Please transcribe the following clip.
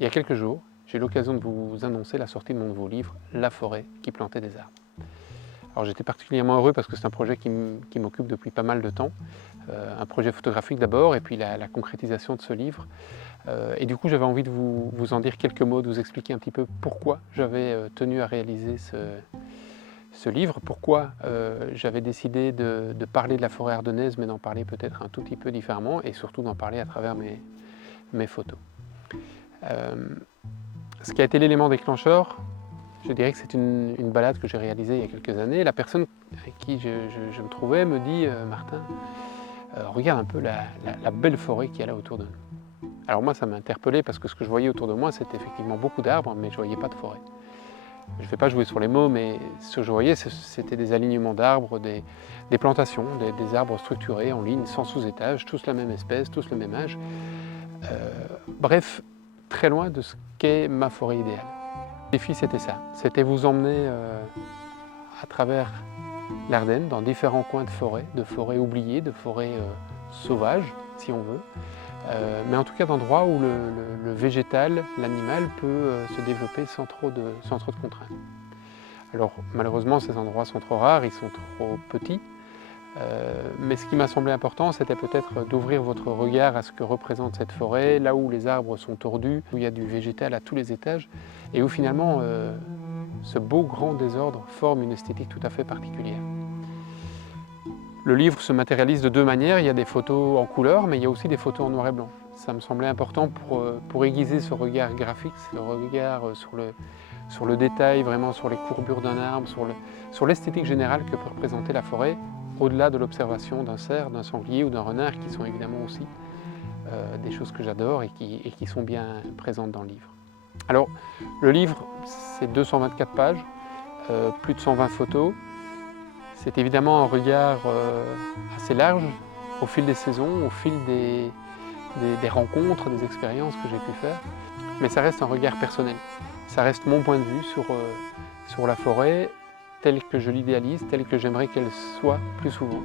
Il y a quelques jours, j'ai eu l'occasion de vous annoncer la sortie de mon nouveau livre, La forêt qui plantait des arbres. Alors j'étais particulièrement heureux parce que c'est un projet qui m'occupe depuis pas mal de temps. Un projet photographique d'abord et puis la concrétisation de ce livre. Et du coup j'avais envie de vous en dire quelques mots, de vous expliquer un petit peu pourquoi j'avais tenu à réaliser ce livre, pourquoi j'avais décidé de parler de la forêt ardennaise mais d'en parler peut-être un tout petit peu différemment et surtout d'en parler à travers mes photos. Ce qui a été l'élément déclencheur, je dirais que c'est une balade que j'ai réalisée il y a quelques années. La personne avec qui je me trouvais me dit Martin, regarde un peu la belle forêt qu'il y a là autour de nous. Alors moi ça m'a interpellé parce que ce que je voyais autour de moi c'était effectivement beaucoup d'arbres mais je ne voyais pas de forêt. Je ne vais pas jouer sur les mots mais ce que je voyais c'était des alignements d'arbres, des plantations, des arbres structurés en ligne sans sous-étage, tous la même espèce, tous le même âge. Bref, très loin de ce qu'est ma forêt idéale. Le défi c'était ça, c'était vous emmener à travers l'Ardenne, dans différents coins de forêts oubliées, de forêts sauvages si on veut, mais en tout cas d'endroits où le végétal, l'animal peut se développer sans trop de contraintes. Alors malheureusement ces endroits sont trop rares, ils sont trop petits, mais ce qui m'a semblé important, c'était peut-être d'ouvrir votre regard à ce que représente cette forêt, là où les arbres sont tordus, où il y a du végétal à tous les étages, et où finalement ce beau grand désordre forme une esthétique tout à fait particulière. Le livre se matérialise de deux manières, il y a des photos en couleur, mais il y a aussi des photos en noir et blanc. Ça me semblait important pour aiguiser ce regard graphique, ce regard sur le détail, vraiment sur les courbures d'un arbre, sur l'esthétique générale que peut représenter la forêt, au-delà de l'observation d'un cerf, d'un sanglier ou d'un renard, qui sont évidemment aussi des choses que j'adore et qui sont bien présentes dans le livre. Alors, le livre, c'est 224 pages, plus de 120 photos. C'est évidemment un regard assez large au fil des saisons, au fil des rencontres, des expériences que j'ai pu faire. Mais ça reste un regard personnel. Ça reste mon point de vue sur la forêt, telle que je l'idéalise, telle que j'aimerais qu'elle soit plus souvent.